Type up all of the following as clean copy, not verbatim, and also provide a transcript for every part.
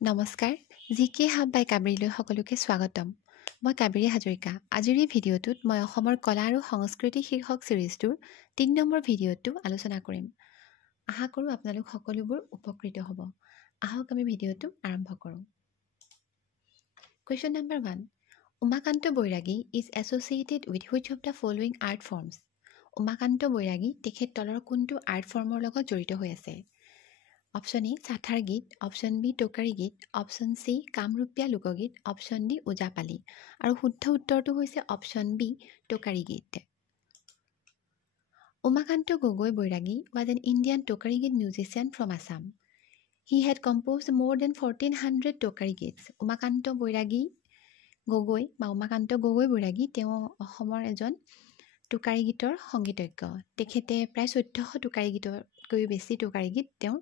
নমস্কাৰ জিকে হাব বাই কাবেৰীলৈ সকলোকে স্বাগতম মই কাবেৰী হাজৰিকা আজিৰ এই ভিডিঅ'টোত মই অসমৰ কলা আৰু সংস্কৃতি শীৰ্ষক সিৰিজটোৰ ৩ নম্বৰ ভিডিঅ'টো আলোচনা কৰিম আশা কৰোঁ আপোনালোক সকলোবোৰ উপকৃত হ'ব আহক আমি ভিডিঅ'টো আৰম্ভ কৰোঁ Question number 1 Umakanta Bairagi is associated with which of the following art forms Umakanta বৈৰাগী তেখেত তলৰ কোনটো আৰ্ট ফৰ্মৰ লগত জড়িত হৈ আছে অপশ্যন এ চাথাৰ গীত অপশ্যন বি টোকাৰী গীত অপশ্যন চি কামৰূপীয়া লোকগীত অপশ্যন ডি ওজাপালি আৰু শুদ্ধ উত্তৰটো হৈছে অপশ্যন বি টোকাৰী গীত উমাকান্ত গগৈ বৈৰাগী was an Indian টোকাৰী গীত musician from Assam. He had composed more than 1400 টোকাৰী গীত উমাকান্ত বৈৰাগী গগৈ বা উমাকান্ত গগৈ বৈৰাগী তেওঁ অসমৰ এজন টোকাৰী গীতৰ সংগীতজ্ঞ তেখেতে প্ৰায় 1400 টোকাৰী গীততকৈও বেছি টোকাৰী গীত তেওঁ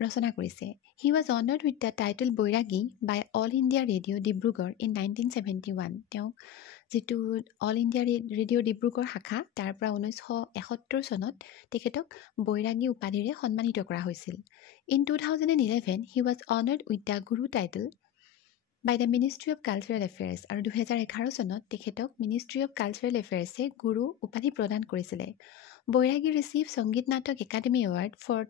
ৰচনা কৰিছে He was honored with the title Bairagi by All India Radio Dibrugarh in 1971 তেওঁক যেটো All India Radio ডিব্ৰুগড় শাখা তাৰ পৰা 1971 চনত তেখেতক বৈৰাগী উপাধিৰে সন্মানিত কৰা হৈছিল In 2011 he was honored with the Guru title by the Ministry of Cultural Affairs আৰু 2011 চনত তেখেতক Ministry of Cultural Affairs এ গুৰু উপাধি প্ৰদান কৰিছিলে বৈৰাগী received সংগীত নাটক academy award for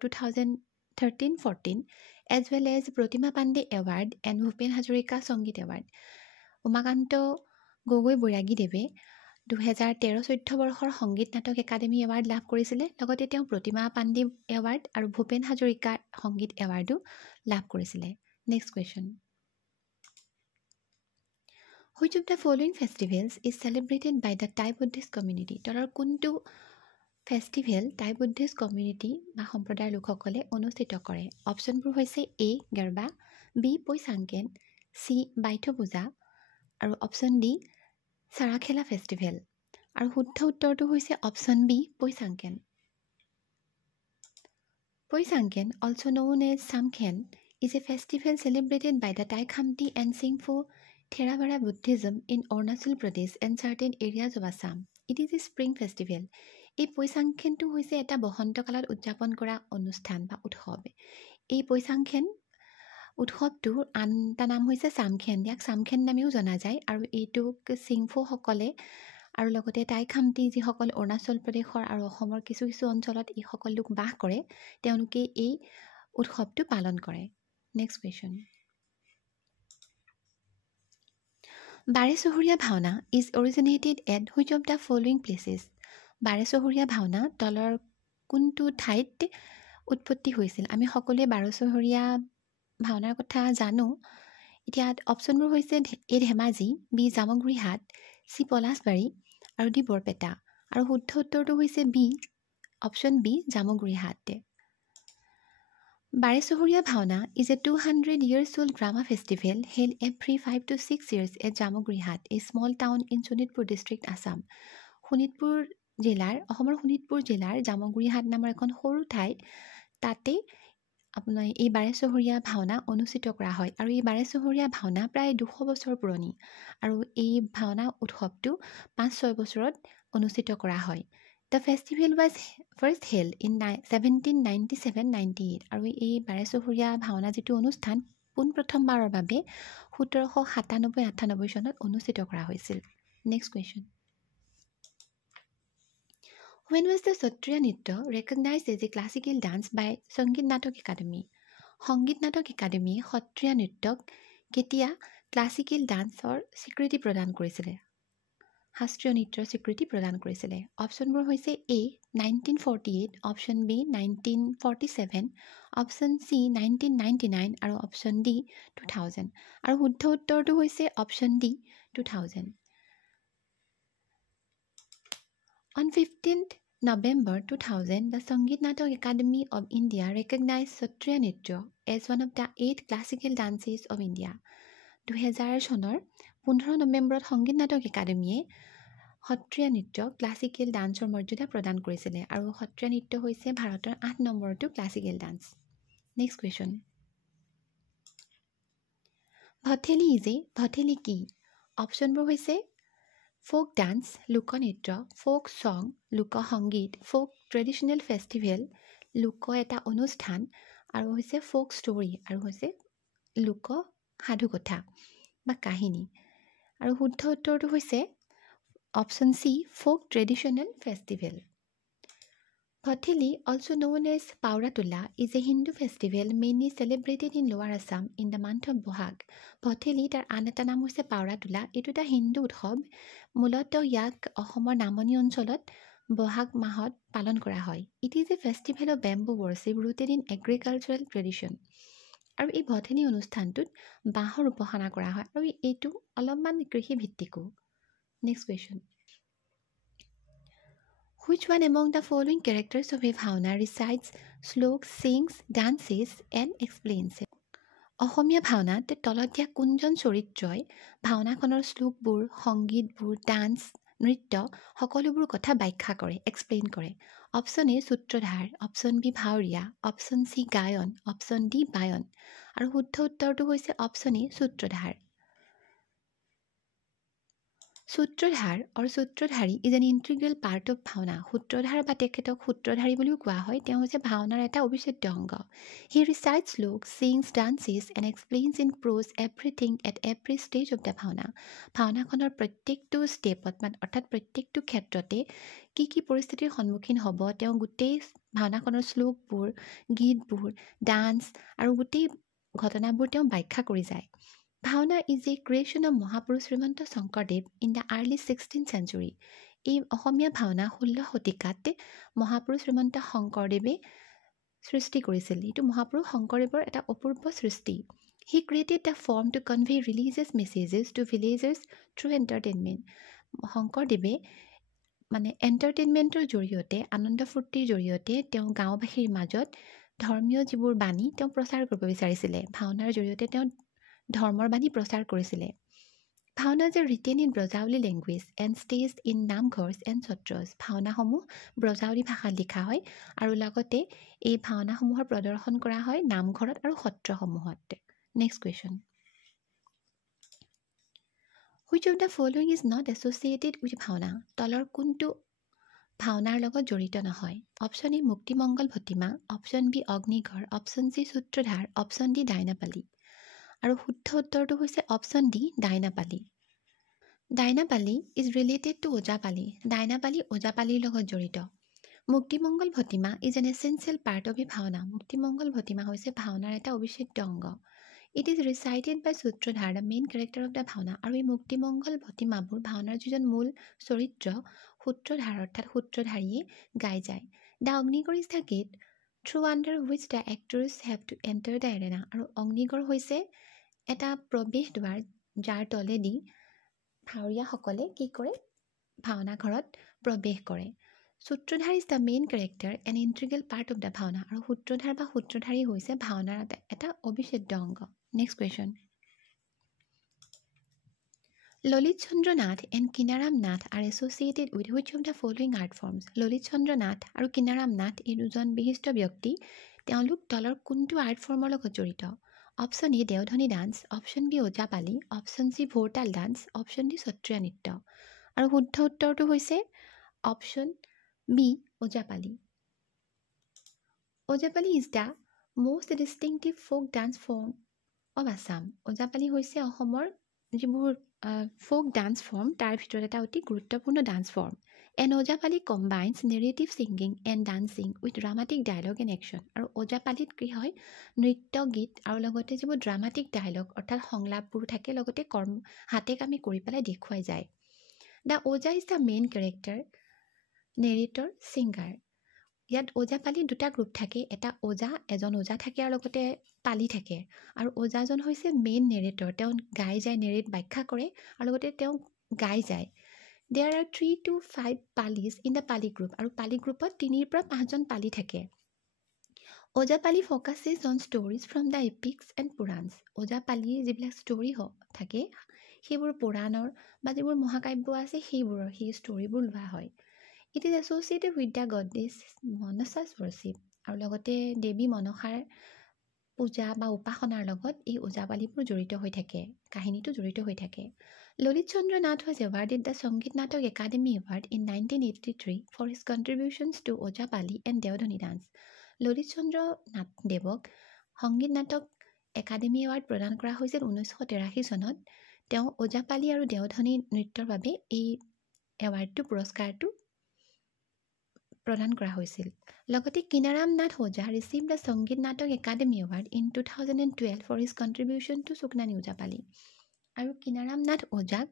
2013-14 as well as Pratima Pandey Award and Bhupen Hazarika Sangit Award. Umakanta Gogoi Bairagi দেৱে 2013-14 বৰ্ষৰ সংগীত নাটক একাডেমী এৱাৰ্ড লাভ কৰিছিলে লগতে তেওঁ প্ৰতিমা পাণ্ডে এৱাৰ্ড আৰু ভূপেন হাজৰিকা সংগীত এৱাৰ্ডো লাভ কৰিছিলে next question Which of the following festivals is celebrated by the Thai Buddhist community? তলৰ কোনটো ফেষ্টিভেল টাই বুদ্ধিষ্ট কমিউনিটি বা সম্প্ৰদায়ৰ লোকসকলে অনুষ্ঠিত কৰে অপশ্যনবোৰ হৈছে এ গৰবা বি পৈচাংকেন চি বাইথ পূজা আৰু অপশ্যন ডি চাৰাখেলা ফেষ্টিভেল আৰু শুদ্ধ উত্তৰটো হৈছে অপশ্যন বি পৈচাংকেন পৈচাংকেন also known as Samkhen is a festival celebrated by the Thai Khamti and Singpho Theravada Buddhism in Arunachal Pradesh and certain areas of Assam. It is a spring festival. এই পৈচাংখেনটো হৈছে এটা বসন্তকালত উদযাপন কৰা অনুষ্ঠান বা উৎসৱ এই পৈচাংখেন উৎসৱটোৰ আন এটা নাম হৈছে সামখেন ইয়াক সামখেন নামেও জনা যায় আৰু এইটোক সিংফোসকলে আৰু লগতে টাই খামতি যিসকল অৰুণাচল প্ৰদেশৰ আৰু অসমৰ কিছু কিছু অঞ্চলত এই সকল লোক বাস কৰে তেওঁলোকে এই উৎসৱটো পালন কৰে next question Bareshahariya Bhaona is originated at which of the following places Bareshahariya Bhaona তলৰ কোনটো ঠাইত উৎপত্তি হৈছিল আমি সকলোৱে বাৰেচহৰীয়া ভাওনাৰ কথা জানো এতিয়া অপশ্যনবোৰ হৈছে A Dhemaji B Jamugurihat C Palashbari আৰু ডি বৰপেটা আৰু শুদ্ধ উত্তৰটো হৈছে B option B Jamugurihat Bareshahariya Bhaona is a 200 years old drama festival held every 5 to 6 years at Jamugrihat, a small town in Shonitpur district, Assam. Sonitpur জিলাৰ অসমৰ শোণিতপুৰ জিলাৰ জামগুৰিহাট নামৰ এখন সৰু ঠাই তাতে আপোনাৰ এই বাৰেচহৰীয়া ভাওনা অনুষ্ঠিত কৰা হয় আৰু এই বাৰেচহৰীয়া ভাওনা প্ৰায় 200 বছৰ পুৰণি আৰু এই ভাওনা উৎসৱটো 5-6 বছৰত অনুষ্ঠিত কৰা হয় The festival was first held in 1797-98 আৰু এই বাৰেচহৰীয়া ভাওনা যিটো অনুষ্ঠান পোনপ্ৰথমবাৰৰ বাবে 1797-98 চনত অনুষ্ঠিত কৰা হৈছিল next question When was the Satriya Nritya recognized as a classical dance by Sangeet Natak Academy? সংগীত নাটক একাডেমীয়ে সত্ৰীয়া নৃত্যক কেতিয়া ক্লাছিকেল ডান্সৰ স্বীকৃতি প্ৰদান কৰিছিলে শাস্ত্ৰীয় নৃত্যৰ স্বীকৃতি প্ৰদান কৰিছিলে অপশ্যনবোৰ হৈছে এ 1948 অপশ্যন বি 1947 অপশ্যন চি 1999 আৰু অপশ্যন ডি 2000 আৰু শুদ্ধ উত্তৰটো হৈছে option D 2000 On 15th November 2000, the Sangeet Natak Academy of India recognized Satriya Nritya as one of the 8 classical dances of India. 2000 চনৰ 15 নৱেম্বৰত সংগীত নাটক একাডেমীয়ে সত্ৰীয়া নৃত্য ক্লাছিকেল ডান্সৰ মৰ্যাদা প্ৰদান কৰিছিলে আৰু সত্ৰীয়া নৃত্য হৈছে ভাৰতৰ 8 নম্বৰটো classical dance next question Bhatheli Bhatheli কি অপশ্যনবোৰ হৈছে folk dance, লোকনৃত্য, folk song, লোকসংগীত, folk traditional festival, লোক এটা অনুষ্ঠান আৰু হৈছে folk story আৰু হৈছে লোক সাধুকথা বা কাহিনী আৰু শুদ্ধ উত্তৰটো হৈছে option C folk traditional festival Bhatheli, also known as Pauratula, is a Hindu festival mainly celebrated in Lower Assam in the month of Bohag. Bhatheli তাৰ আন এটা নাম হৈছে পাউৰাতোলা এইটো এটা হিন্দু উৎসৱ মূলতঃ ইয়াক অসমৰ নামনি অঞ্চলত বহাগ মাহত পালন কৰা হয় it is a festival of bamboo worship rooted in agricultural tradition আৰু এই ভঠেলি অনুষ্ঠানটোত বাঁহৰ উপাসনা কৰা হয় আৰু এইটো অলপমান কৃষিভিত্তিকো next question Which one among the following characters of a Bhavna recites, sloks, sings, dances, and explains it? অসমীয়া ভাওনাত তলত দিয়া কোনজন চৰিত্ৰই ভাওনাখনৰ শ্লোকবোৰ সংগীতবোৰ ডান্স নৃত্য সকলোবোৰ কথা ব্যাখ্যা কৰে এক্সপ্লেইন কৰে option A Sutradhar option B Bhawariya option C Gayan option D Bayan আৰু শুদ্ধ উত্তৰটো হৈছে option A Sutradhar Sutradhar or Sutradhari is an integral part of Bhaona Sutradhar বা তেখেতক সূত্ৰধাৰী বুলিও কোৱা হয় তেওঁ হৈছে ভাওনাৰ এটা অবিচ্ছেদ্য অংগ He recites sloks, sings, dances and explains in prose everything at every stage of the ভাওনা ভাওনাখনৰ প্ৰত্যেকটো ষ্টেপত অৰ্থাৎ প্ৰত্যেকটো ক্ষেত্ৰতে কি কি পৰিস্থিতিৰ সন্মুখীন হ'ব তেওঁ গোটেই ভাওনাখনৰ শ্লোকবোৰ গীতবোৰ ডান্স আৰু গোটেই ঘটনাবোৰ তেওঁ ব্যাখ্যা কৰি যায় Bhavna is a creation of Mahapurush Srimanta Sankardev in the early 16th century. এই অসমীয়া ভাওনা 16 শতিকাত মহাপুৰুষ শ্ৰীমন্ত শংকৰদেৱে সৃষ্টি কৰিছিল এইটো মহাপুৰুষ শংকৰদেৱৰ এটা অপূৰ্ব সৃষ্টি He created the form to convey religious messages to villagers through entertainment. শংকৰদেৱে মানে এণ্টাৰটেইনমেণ্টৰ জৰিয়তে আনন্দ ফূৰ্তিৰ জৰিয়তে তেওঁ গাঁওবাসীৰ মাজত ধৰ্মীয় যিবোৰ বাণী তেওঁ প্ৰচাৰ কৰিব বিচাৰিছিলে ভাওনাৰ জৰিয়তে তেওঁ ধৰ্মৰ বাণী প্ৰচাৰ কৰিছিলে ভাওনা যে written in Brajavali language and staged in namghars and satras ভাওনাসমূহ ব্ৰজাৱলী ভাষাত লিখা হয় আৰু লগতে এই ভাওনাসমূহৰ প্ৰদৰ্শন কৰা হয় নামঘৰত আৰু সত্ৰসমূহত next question Which of the following is not associated with Bhaona তলৰ কোনটো ভাওনাৰ লগত জড়িত নহয় option A Muktimangal Bhatima option B Agnigarh option C Sutradhar option D Dainapali আৰু শুদ্ধ উত্তৰটো হৈছে option D Dainapali Dainapali is related to Ojapali Dainapali ওজাপালিৰ লগত জড়িত Muktimangal Bhatima is an essential part of a Bhaona Muktimangal Bhatima হৈছে ভাওনাৰ এটা অবিচ্ছেদ্য অংগ it is recited by Sutradhar the main character of the Bhaona আৰু এই মুক্তিমংগল ভতিমাবোৰ ভাওনাৰ যিজন মূল চৰিত্ৰ সূত্ৰধাৰ অৰ্থাৎ সূত্ৰধাৰীয়ে গাই যায় the Agnigarh is the gate through under which the actors have to enter the arena আৰু অগ্নিগড় হৈছে এটা প্ৰৱেশ দ্বাৰ যাৰ তলেদি ভাৱৰীয়াসকলে কি কৰে ভাওনা ঘৰত প্ৰৱেশ কৰে Sutradhar is the main character an integral part of the Bhaona আৰু সূত্ৰধাৰ বা সূত্ৰধাৰী হৈছে ভাওনাৰ এটা অবিচ্ছেদ্য অংগ next question Lalit Chandra Nath and Kinaram Nath are associated with which of the following art forms Lalit Chandra Nath আৰু কিনাৰাম নাথ এই দুজন বিশিষ্ট ব্যক্তি তেওঁলোক তলৰ কোনটো আৰ্ট ফৰ্মৰ লগত জড়িত option A Deodhani dance option B Ojapali option C Bhortal dance option D Sattriya নৃত্য আৰু শুদ্ধ উত্তৰটো হৈছে option B Ojapali Ojapali is the most distinctive folk dance form of Assam Ojapali হৈছে অসমৰ যিবোৰ folk dance form তাৰ ভিতৰত এটা অতি গুৰুত্বপূৰ্ণ dance form an Ojapali combines narrative singing and dancing with dramatic dialogue and action আৰু ওজাপালিত কি হয় নৃত্য গীত আৰু লগতে যিবোৰ ড্ৰামাটিক ডায়লগ অৰ্থাৎ সংলাপবোৰ থাকে লগতে হাতে কামে কৰি পেলাই দেখুৱাই যায় the Oja is the main character narrator singer ইয়াত ওজাপালিৰ দুটা গ্ৰুপ থাকে এটা ওজা এজন ওজা থাকে আৰু লগতে পালি থাকে আৰু ওজাজন হৈছে মেইন নেৰেটৰ তেওঁ গাই যায় নেৰেট ব্যাখ্যা কৰে আৰু লগতে তেওঁ গাই যায় There are 3 to 5 palis in the pali group আৰু পালি গ্ৰুপত 3 পৰা 5জন পালি থাকে Ojapali focuses on stories from the epics and purans ওজাপালিৰ যিবিলাক ষ্টৰী থাকে সেইবোৰ পুৰাণৰ বা যিবোৰ মহাকাব্য আছে সেই ষ্টৰীবোৰ লোৱা হয় It is associated with the goddess Manasa's worship আৰু লগতে দেৱী মনসাৰ পূজা বা উপাসনাৰ লগত এই ওজাপালিবোৰ জড়িত হৈ থাকে কাহিনীটো জড়িত হৈ থাকে Lalit Chandra Nath was awarded the Sangeet Natak Academy Award in 1983 for his contributions to Ojapali and Deodhani dance Lalit Chandra Nath দেৱক সংগীত নাটক একাডেমি এৱাৰ্ড প্ৰদান কৰা হৈছিল 1983 চনত। তেওঁ ওজাপালি আৰু দেওধনী নৃত্যৰ বাবে এই এৱাৰ্ডটো পুৰস্কাৰটো প্ৰদান কৰা হৈছিল। লগতে কিনাৰাম নাথ ওজা receive the Sangeet Natak Akademi award in 2012 for his contribution to Sukanani Ojapali. আৰু কিনাৰাম নাথ ওজাক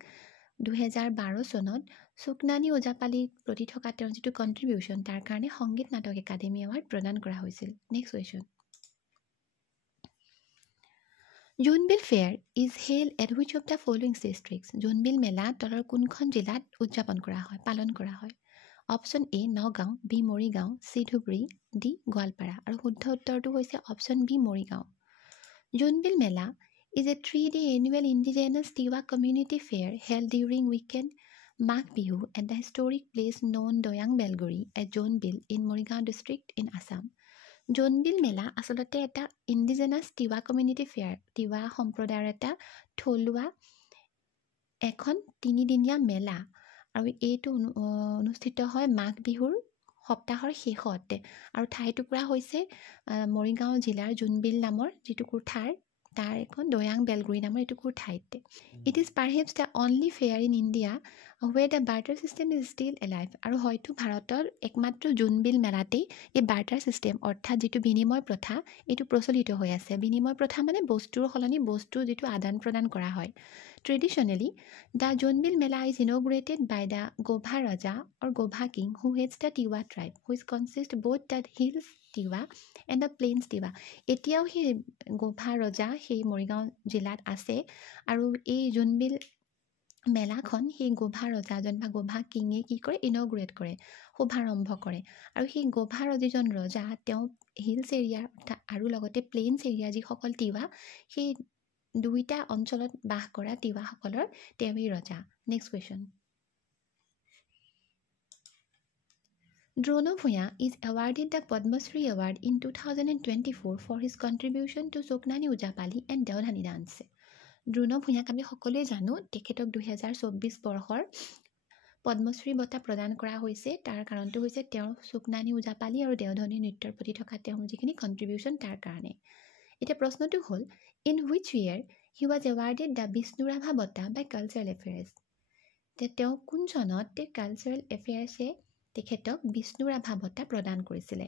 2012 চনত সুকনানী ওজাপালিৰ প্ৰতি থকা তেওঁৰ যিটো কণ্ট্ৰিবিউশ্যন তাৰ কাৰণে সংগীত নাটক একাডেমি এৱাৰ্ড প্ৰদান কৰা হৈছিল। Next question. Jonbeel fair is held at which of the following districts? Jonbeel Mela তলৰ কোনখন জিলাত উদযাপন কৰা হয়, পালন কৰা হয়? Option A Nagaon, B Morigaon, C Dhubri, D Goalpara. আৰু শুদ্ধ উত্তৰটো হৈছে option B Morigaon. Jonbeel Mela is a 3-day annual indigenous Tiwa community fair held during weekend Magh Bihu at the historic place known Doyang Belguri at Jonbil in Morigaon district in Assam. Jonbeel Mela আচলতে এটা indigenous Tiwa community fair, Tiwa সম্প্ৰদায়ৰ এটা থলুৱা এখন 3দিনীয়া মেলা। আৰু এইটো অনুষ্ঠিত হয় মাঘ বিহুৰ সপ্তাহৰ শেষতে। আৰু ঠাইটুকুৰা হৈছে মৰিগাঁও জিলাৰ জোনবিল নামৰ যিটো ঠাই তাৰ এখন দয়াং বেলগুৰি নামৰ এইটুকুৰ ঠাইতে। It is perhaps the only fair in India where the barter system is still alive. আৰু হয়তো ভাৰতৰ একমাত্ৰ জোনবিল মেলাতেই এই বাৰ্টাৰ ছিষ্টেম অৰ্থাৎ যিটো বিনিময় প্ৰথা এইটো প্ৰচলিত হৈ আছে। বিনিময় প্ৰথা মানে বস্তুৰ সলনি বস্তুৰ যিটো আদান প্ৰদান কৰা হয়। Traditionally, the Jonbil Mela is inaugurated by the Gobha Raja or Gobha King who heads the Tiwa tribe, which consists both the hills Tiwa and the plains Tiwa. এতিয়াও সেই গোভা ৰজা সেই মৰিগাঁও জিলাত আছে। আৰু এই জোনবিল মেলাখন সেই গোভা ৰজাজন বা গোভা কিঙে কি কৰে, ইনগ্ৰেট কৰে, শুভাৰম্ভ কৰে। আৰু সেই গোভা যিজন ৰজা তেওঁ হিলছ এৰিয়াৰ আৰু লগতে প্লেইনছ এৰিয়াৰ যিসকল তিৱা সেই দুইটা অঞ্চলত বাস কৰা তিৱাসকলৰ তেওঁই ৰজা। Next question. Dron Bhuyan is awarded the Padmashri award in 2024 for his contribution to Sukanani Ojapali and Deodhani dance. দ্ৰোণ ভূঞাক আমি সকলোৱে জানো, তেখেতক 2024 বৰ্ষৰ পদ্মশ্ৰী বঁটা প্ৰদান কৰা হৈছে। তাৰ কাৰণটো হৈছে তেওঁৰ সুকনানী ওজাপালি আৰু দেওধনী নৃত্যৰ প্ৰতি থকা তেওঁৰ যিখিনি কণ্ট্ৰিবিউশ্যন তাৰ কাৰণে। এতিয়া প্ৰশ্নটো হ'ল, in which year he was awarded the Bishnu Rabha বঁটা বাই কালচাৰেল এফেয়াৰ্ছ। তেওঁ কোন চনত কালচাৰেল এফেয়াৰ্ছে তেখেতক বিষ্ণু ৰাভা বঁটা প্ৰদান কৰিছিলে?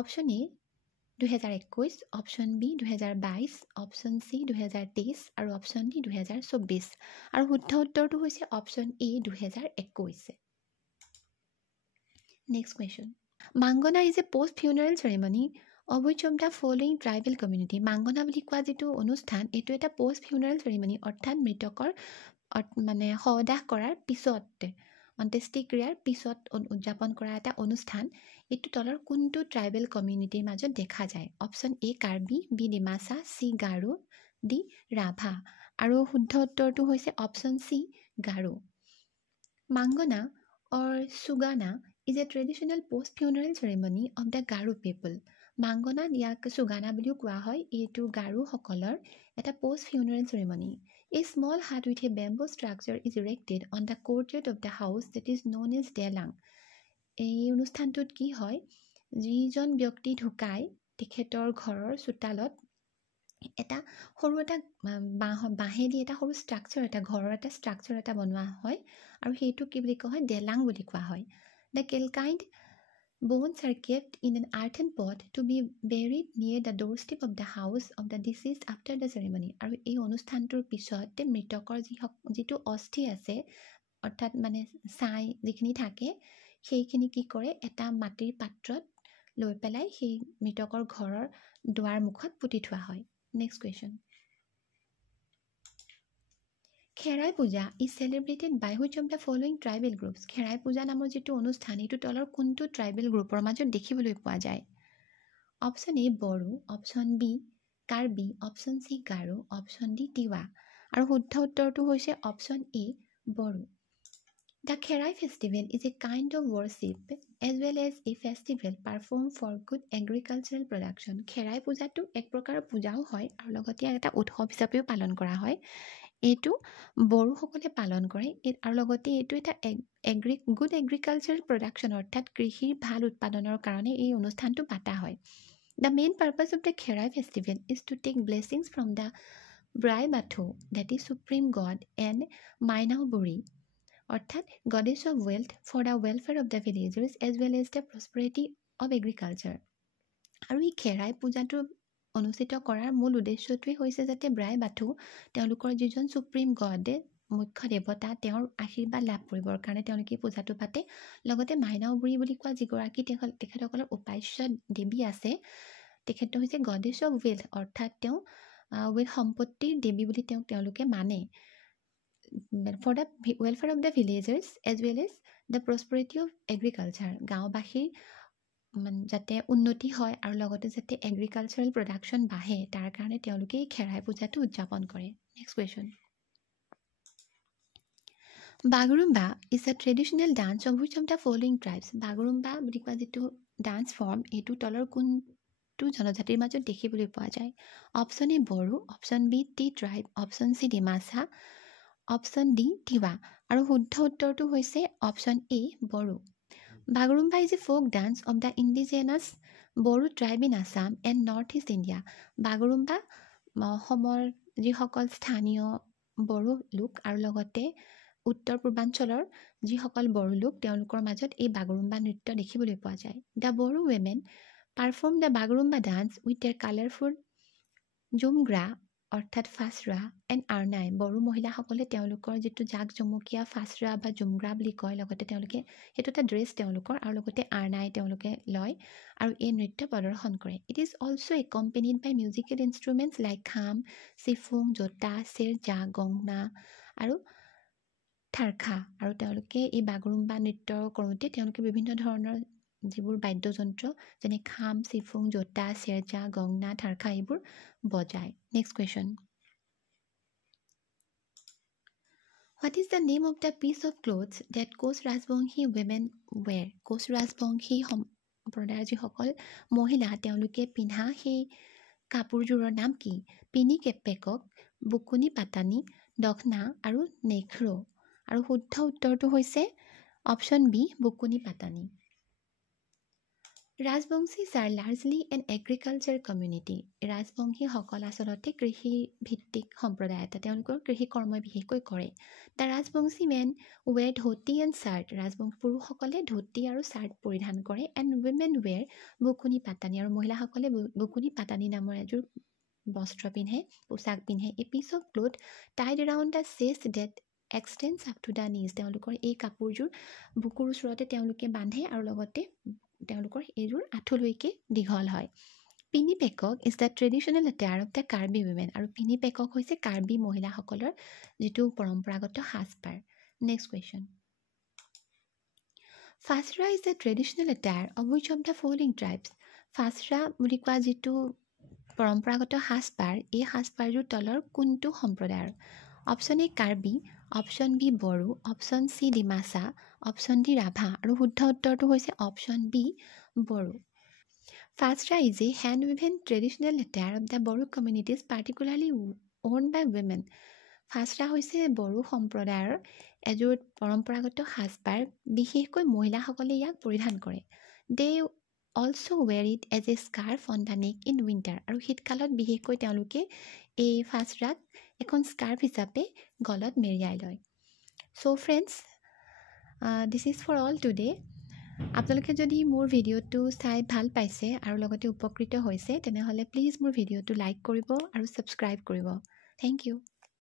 Option A 2021, option B 2022, option C 2023 আৰু অপশ্যন ডি 2024। আৰু শুদ্ধ উত্তৰটো হৈছে option A 2021। Next question. Mangona is a post funeral ceremony of which of the following tribal community? Mangona বুলি কোৱা যিটো অনুষ্ঠান এইটো এটা পোষ্ট ফিউনাৰেল চেৰিমনি অৰ্থাৎ মৃতকৰ মানে শৱদাহ কৰাৰ পিছত, অন্ত্যেষ্টিক্ৰিয়াৰ পিছত উদযাপন কৰা এটা অনুষ্ঠান। এইটো তলৰ কোনটো ট্ৰাইবেল কমিউনিটিৰ মাজত দেখা যায়? Option A Karbi, B Dimasa, C Garo, D Rabha. আৰু শুদ্ধ উত্তৰটো হৈছে option C Garo. Mangona or Sugana is a traditional post-funeral ceremony of the Garo people. Mangona ইয়াক সুগানা বুলিও কোৱা হয়। এইটো গাৰোসকলৰ এটা post funeral ceremony. A small hut with a bamboo structure is erected on the courtyard of the house that is known as Delang. এই অনুষ্ঠানটোত কি হয়, যিজন ব্যক্তি ঢুকায় তেখেতৰ ঘৰৰ চোতালত এটা সৰু এটা বাঁহেদি এটা সৰু ষ্ট্ৰাকচাৰ এটা ঘৰৰ এটা ষ্ট্ৰাকচাৰ এটা বনোৱা হয়। আৰু সেইটো কি বুলি কোৱা হয়, দেলাং বুলি কোৱা হয়। The calcined bones are kept in an earthen pot to be buried near the doorstep of the house of the deceased after the ceremony. আৰু এই অনুষ্ঠানটোৰ পিছত মৃতকৰ যিটো অস্থি আছে অৰ্থাৎ মানে ছাই যিখিনি থাকে সেইখিনি কি কৰে, এটা মাটিৰ পাত্ৰত লৈ পেলাই সেই মৃতকৰ ঘৰৰ দুৱাৰ মুখত পুতি থোৱা হয়। Next question. Kherai Puja is celebrated by which of the following tribal groups? Kherai Puja নামৰ যিটো অনুষ্ঠান এইটো তলৰ কোনটো ট্ৰাইবেল গ্ৰুপৰ মাজত দেখিবলৈ পোৱা যায়? Option A Bodo, option B Karbi, option C Garo, option D Tiwa. আৰু শুদ্ধ উত্তৰটো হৈছে option A Bodo. The Kherai festival is a kind of worship as well as a festival performed for good agricultural production. খেৰাই পূজাটো এক প্ৰকাৰৰ পূজাও হয় আৰু লগতে এটা উৎসৱ হিচাপেও পালন কৰা হয়। এইটো বড়োসকলে পালন কৰে আৰু লগতে এইটো এটা গুড এগ্ৰিকালচাৰেল প্ৰডাকশ্যন অৰ্থাৎ কৃষিৰ ভাল উৎপাদনৰ কাৰণে এই অনুষ্ঠানটো পাতা হয়। The main purpose of the Kherai festival is to take blessings from the Brai Batho, that is supreme god, and Mainao Buri, অর্থাৎ goddess of wealth, for the welfare of the villagers as well as the prosperity of agriculture. আৰু এই খেৰাই পূজাটো অনুষ্ঠিত কৰাৰ মূল উদ্দেশ্যটোৱে হৈছে যাতে ব্ৰাই বাথু তেওঁলোকৰ যিজন সুপ্ৰিম গডে মুখ্য দেৱতা তেওঁৰ আশীৰ্বাদ লাভ কৰিবৰ কাৰণে তেওঁলোকে পূজাটো পাতে। লগতে মাইনাওবুঢ়ী বুলি কোৱা যিগৰাকী তেখেতসকলৰ উপাস্য দেৱী আছে তেখেত হৈছে গডেছ অফ ৱেলথ, অৰ্থাৎ তেওঁ ৱেলথ সম্পত্তিৰ দেৱী বুলি তেওঁলোকে মানে। For the welfare of the villagers as well as the prosperity of agriculture, গাঁওবাসীৰ যাতে উন্নতি হয় আৰু লগতে যাতে এগ্ৰিকালচাৰেল প্ৰডাকশ্যন বাঢ়ে তাৰ কাৰণে তেওঁলোকে এই খেৰাই পূজাটো উদযাপন কৰে। Next question. Bagurumba is a traditional dance of which of the following tribes. Bagurumba বুলি কোৱা যিটো ডান্স ফৰ্ম এইটো তলৰ কোনটো জনজাতিৰ মাজত দেখিবলৈ পোৱা যায়? Option A Bodo, option B tea tribe, option C Dimasa, option D Tiwa. আৰু শুদ্ধ উত্তৰটো হৈছে option A Bodo. Bagurumba is a folk dance of the indigenous Boru tribe in Assam and Northeast India. Bagurumba অসমৰ যিসকল স্থানীয় বড়ো লোক আৰু লগতে উত্তৰ পূৰ্বাঞ্চলৰ যিসকল বড়ো লোক তেওঁলোকৰ মাজত এই বাগৰুম্বা নৃত্য দেখিবলৈ পোৱা যায়। The Bodo women perform the Bagurumba dance with their colorful জুমগ্ৰা অৰ্থাৎ ফাচৰা এণ্ড আৰ্নাই। বড়ো মহিলাসকলে তেওঁলোকৰ যিটো জাক জমকীয়া ফাচৰা বা জুমগ্ৰা বুলি কয়, লগতে তেওঁলোকে সেইটো এটা ড্ৰেছ তেওঁলোকৰ আৰু লগতে আৰ্নাই তেওঁলোকে লয় আৰু এই নৃত্য প্ৰদৰ্শন কৰে। It is also' accompanied by musical instruments like kham, siphung, জোতা, চেৰজা, গংনা আৰু থাৰখা। আৰু তেওঁলোকে এই বাগৰুম্বা নৃত্য কৰোঁতে তেওঁলোকে বিভিন্ন ধৰণৰ যিবোৰ বাদ্যযন্ত্ৰ যেনে খাম, চিফুং, জোতা, চেৰজা, গংনা, থাৰখা এইবোৰ বজায়। Next question. What is the name of the piece of cloths that Koch Rajbongshi women wear. Koch Rajbongshi সম্প্ৰদায়ৰ যিসকল মহিলা তেওঁলোকে পিন্ধা সেই কাপোৰযোৰৰ নাম কি? পিনি পেকক, বুকুনি পাতানি, দখনা আৰু নেখৰো। আৰু শুদ্ধ উত্তৰটো হৈছে option B bukuni patani. Rajbongshis are largely an agriculture community. ৰাজবংশীসকল আচলতে কৃষি ভিত্তিক সম্প্ৰদায় এটা, তেওঁলোকৰ কৃষি কৰ্মই বিশেষকৈ কৰে। The Rajbongshi men wear dhoti and shirt. Rajbongshi পুৰুষসকলে ধুতি আৰু চাৰ্ট পৰিধান কৰে। এণ্ড উইমেন ৱেৰ বুকুনি পাতানি, আৰু মহিলাসকলে বুকুনি পাতানি নামৰ এযোৰ বস্ত্ৰ পিন্ধে, পোচাক পিন্ধে। A piece of cloth tied around the chest that extends up to the knees. তেওঁলোকৰ এই কাপোৰযোৰ বুকুৰ ওচৰতে তেওঁলোকে বান্ধে আৰু লগতে তেওঁলোকৰ এইযোৰ আঁঠুলৈকে দীঘল হয়। Pini pekok is the traditional attire of the Karbi women. আৰু পিনি পেকক হৈছে কাৰ্বি মহিলাসকলৰ যিটো পৰম্পৰাগত সাজপাৰ। Next question. Phasra is the traditional attire of which of the following tribes. Phasra বুলি কোৱা যিটো পৰম্পৰাগত সাজপাৰ এই সাজপাৰযোৰ তলৰ কোনটো সম্প্ৰদায়ৰ? Option A Karbi, option B Bodo, option C Dimasa, option D Rabha. আৰু শুদ্ধ উত্তৰটো হৈছে option B Bodo. Phasra is a hand woven traditional attire of the Bodo communities particularly worn by women. Phasra হৈছে বড়ো সম্প্ৰদায়ৰ এযোৰ পৰম্পৰাগত সাজপাৰ, বিশেষকৈ মহিলাসকলে ইয়াক পৰিধান কৰে। They also' wear it as a scarf on the neck in winter. আৰু শীতকালত বিশেষকৈ তেওঁলোকে এই ফাচৰাক এখন স্কাৰ্ফ হিচাপে গলত মেৰিয়াই লয়। So' friends, this is for all today. আপোনালোকে যদি মোৰ ভিডিঅ'টো চাই ভাল পাইছে আৰু লগতে উপকৃত হৈছে তেনেহ'লে প্লিজ মোৰ ভিডিঅ'টো লাইক কৰিব আৰু ছাবস্ক্ৰাইব কৰিব। Thank U.